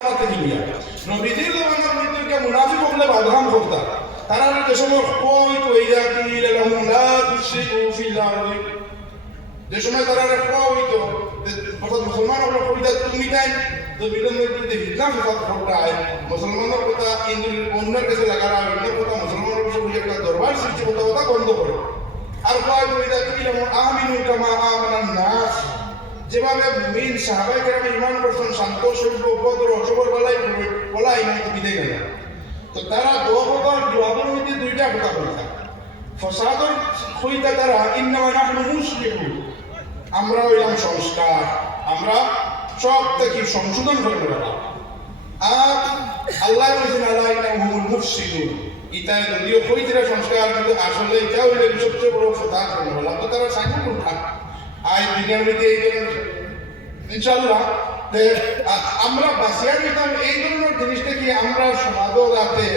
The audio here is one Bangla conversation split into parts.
নবীদের জমানার মধ্যে মুনাফিক হলে বাদহাম করতা তারা যে সময় কই কইরা কি লাহুম লা তুশরিকু ফিল্লাহি যে সময় তারা কইতো অর্থাৎ মুসলমান হলো কইতা তুমি তাই তো বিলম্বের মধ্যে ইসলাম ফসাদ ঘটায় মুসলমানের কথা হিন্দুর অন্যের কাছে লাগারা অন্যের কথা মুসলমানের কাছে বুঝে একটা দরবার সৃষ্টি করতে কথা বন্ধ করে আর কয় কইতা কি লাহুম আমিনু কামা আমানান নাস যেভাবে মুমিন সাহাবায়ে কেরাম ঈমান করছেন শান্ত সভ্য ভদ্র সবর বলা ঈমান তো বিদে গেল তো তারা দোয়ার জবাবের মধ্যে দুইটা কথা বলতা ফসাদর কইতা তারা ইন্নামা নাহনু মুসলিহুন আমরা হইলাম সংস্কার আমরা সব থেকে সংশোধন করে দেওয়া আর আল্লাহ বলেছেন আল্লাহ ইন্নাহুমুল মুফসিদুন এটা যদিও কইতিরা সংস্কার কিন্তু আসলে এটা হইলে সবচেয়ে বড় ফসাদ করে বলা তো তারা সাইকেল উঠা আজ দুনিয়ার মধ্যে এই ধরনের ইনশাআল্লাহ আমরা বাঁচিয়ে নিতাম এই ধরনের জিনিসটা কি আমরা সমাজও রাতে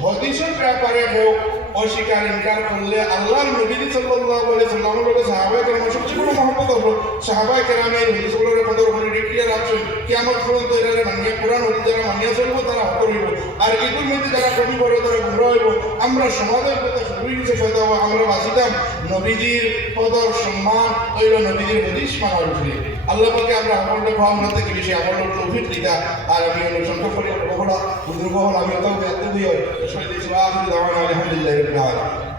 হদিসের ব্যাপারে হোক অস্বীকার ইনকার করলে আল্লাহর নবী সাল্লাল্লাহু আলাইহি সাল্লামের লোকের সাহাবায়ে কেরামের সবচেয়ে বড় মহব্বত হলো সাহাবায়ে কেরামের হদিসগুলোর কদর করে ক্লিয়ার আছেন কিয়ামত পর্যন্ত এরা মানিয়ে কোরআন হদিস যারা মানিয়ে চলবো তারা হক হইব আর এগুলোর মধ্যে যারা কবি করে তারা গুমরাহ হইব আমরা সমাজের কথা শুরুই কিছু ফায়দা হবো আমরা বাঁচিতাম নবীজির কদর সম্মান হইল নবীজির হদিস মানার উপরে আল্লাহ পাকে আমরা আমলটা ভাবনা থেকে বেশি আমল তৌফিক দিতা আর আমি অনুসন্ধান করি বহলা বুজুর্গ হল আমি তাও ব্যক্ত হই শহীদ ইসলাম দাওয়ানা আলহামদুলিল্লাহ রাব্বিল আলামিন